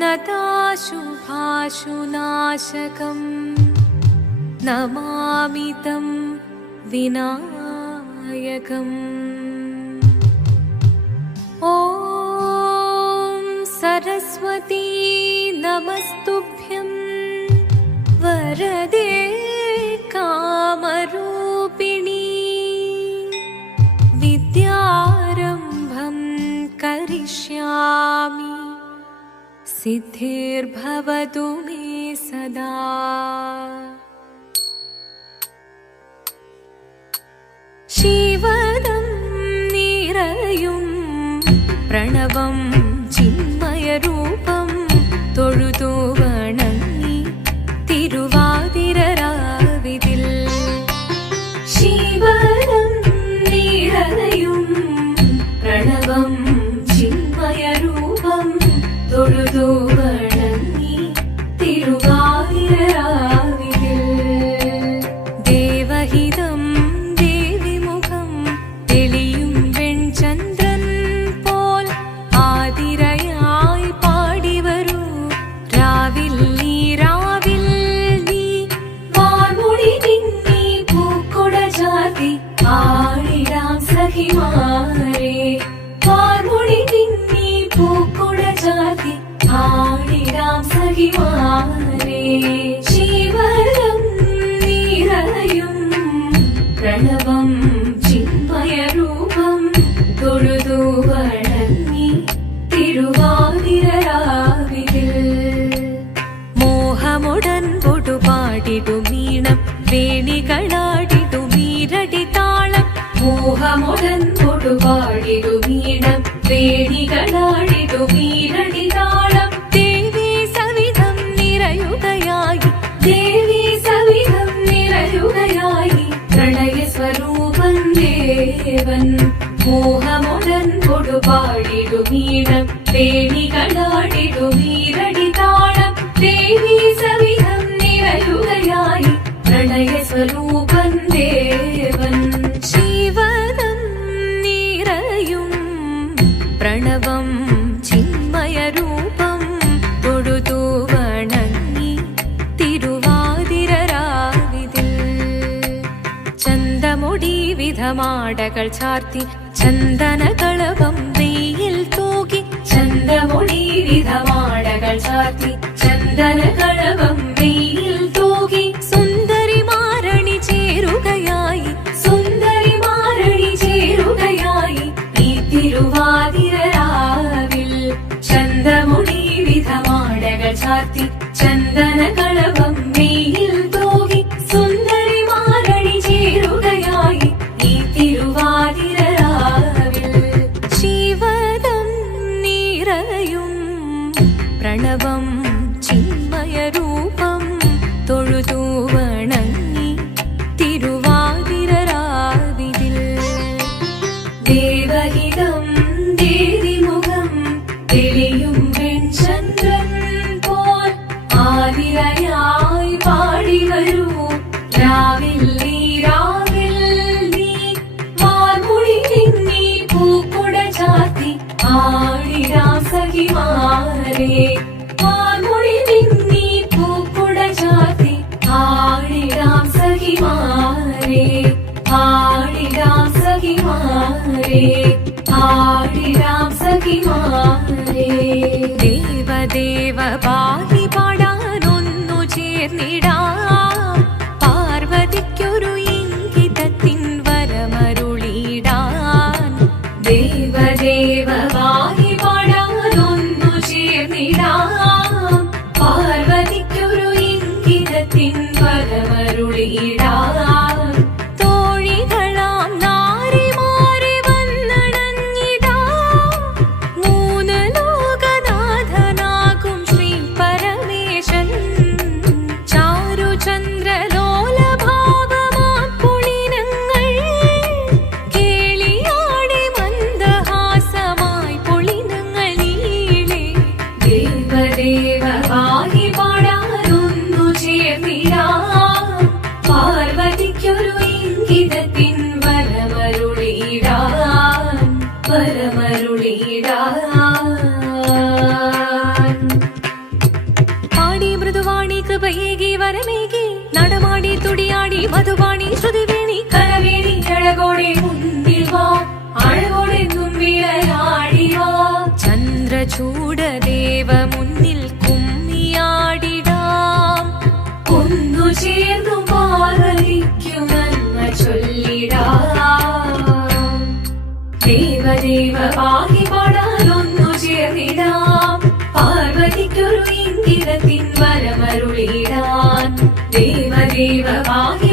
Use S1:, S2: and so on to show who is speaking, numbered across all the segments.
S1: नताशुभाशुनाशकम् नमामि तं विनायकम् ॐ सरस्वती नमस्तुभ्यं सिद्धिर्भवतु मे सदा शिवदं निरयुं प्रणवं चिन्मयरूपं तोळुतो वणङ्गि तिरुवादि tú. ರಾಗಮೊಡನ್ಪೊಡು ಬಾಡಿದು ವೀಣ ವೇಣಿಗಳಾಡಿದು ವೀರಣಿ ತಾಳಂ ದೇವಿ ಸವಿಧಂ ನಿರಯುಗಯಾಗಿ ದೇವಿ ಸವಿಧಂ ನಿರಯುಗಯಾಗಿ ಪ್ರಣಯ ಸ್ವರೂಪಂ ದೇವನ್ ಮೋಹಮೊಡನ್ಪೊಡು ಬಾಡಿದು ವೀಣ ವೇಣಿಗಳಾಡಿದು ವೀರಣಿ ತಾಳಂ ದೇವಿ ಸವಿಧಂ വിധമാടകൾ ചാർത്തി ചന്ദനകളവം വെയിൽ തൂകി ചന്തമുടി വിധമാടകൾ ചാർത്തി ചന്ദനകളവം വെയിൽ തൂകി സുന്ദരി മാരണി ചേരുകയായി സുന്ദരി മാരണി ചേരുകയായി ഈ തിരുവാതിരരാവിൽ ചന്തമുടി വിധമാടകൾ ചാർത്തി ചന്ദനകളവം over தேவ தேவ பாத മധുപാണി ശ്രുതിവേണി കലവേണി അഴകോടെ മുന്നിൽ വാ. അഴകോടെ തുമ്പിളയാടി വാ ചന്ദ്രചൂടദേവ മുന്നിൽ കുമ്മിയാടിടാം. ഒന്നു ചേർന്നു പാർവതിക്കു നന്മ ചൊല്ലിടാം. ദേവദേവ പാകി പാടാനൊന്നു ചേർന്നിടാം. പാർവതിക്കൊരു ഇംഗിതത്തിൻ വരമരുളിടാൻ. ദേവദേവ പാകി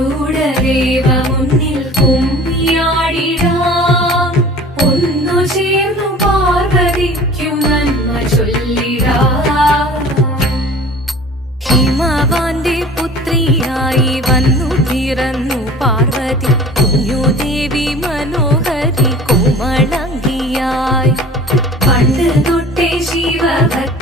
S1: ചന്ദ്രചൂടദേവ മുന്നിൽ കുമ്മിയാടിടാം ഒന്നു ചേർന്നു പാർവതിക്കും നന്മ ചൊല്ലിടാം. ഹിമവാന്റെ പുത്രിയായി വന്നു പിറന്നു പാർവതി. കുഞ്ഞുദേവി മനോഹരി കോമളങ്കിയായി. പണ്ട് തൊട്ടേ ശിവഭക്തി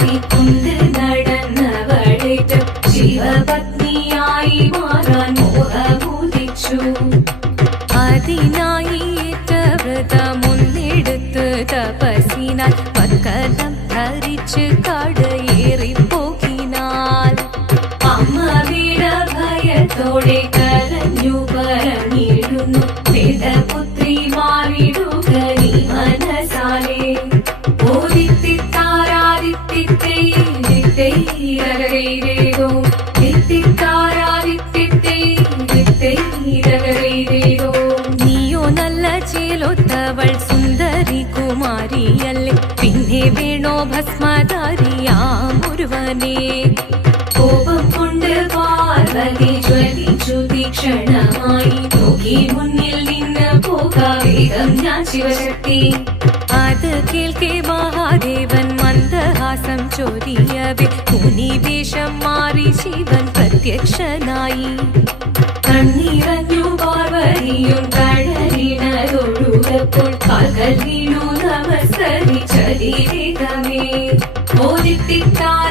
S1: ഭയത്തോടെ കരഞ്ഞു പറഞ്ഞിടുന്നു. വേദപുത്രി മാറിടുക നീ മനസാലേ. ഓദിത്തിത്താരാദിത്തിത്തേരോ തിത്തിത്താരാദിത്തിത്തേരോ നീയോ നല്ല ചേലൊത്തവൾ സുന്ദരി കുമാരിയല്ലേ. പിന്നെ വേണോ ഭസ്മധാരിയാം ഒരുവനെ പോകാവേഗം ഞാൻ ശിവശക്തി അത് കേൾക്കെ മഹാദേവൻ മന്ദഹാസം ചൊരിയവേ മുനിവേഷം മാറി ശിവൻ പ്രത്യക്ഷനായി കണ്ണീറഞ്ഞു പാർവതിയും കഴലിനതൊഴുകപ്പോൾ കാൽകൾ വീണു നമസ്കരിച്ചതിരേതമേ ഓദിത്തിത്താരാദിത്തിത്തേരകരേതോ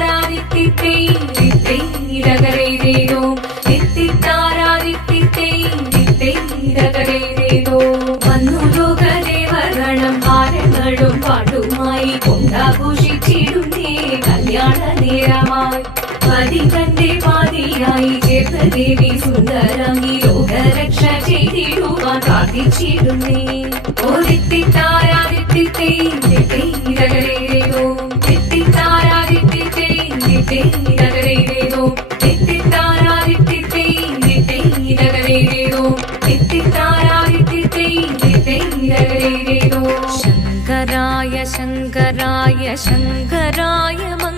S1: പതി തന്റെ പാതിയായി ചേർന്ന ദേവി സുന്ദരാംഗി ലോകരക്ഷ ചെയ്തിടുവാൻ പ്രാർത്ഥിച്ചിടുന്നേ ഓദിത്തിത്താരാദിത്തിത്തേരകരേതോ തിത്തിത്താരാദിത്തിത്തേരകരേതോ തിത്തിത്താരാദിത്തിത്തേരകരേതോ തിത്തിത്താരാദിത്തിത്തേരകരേതോ ശങ്കരായ ശങ്കരായ ശങ്കരായ മംഗളം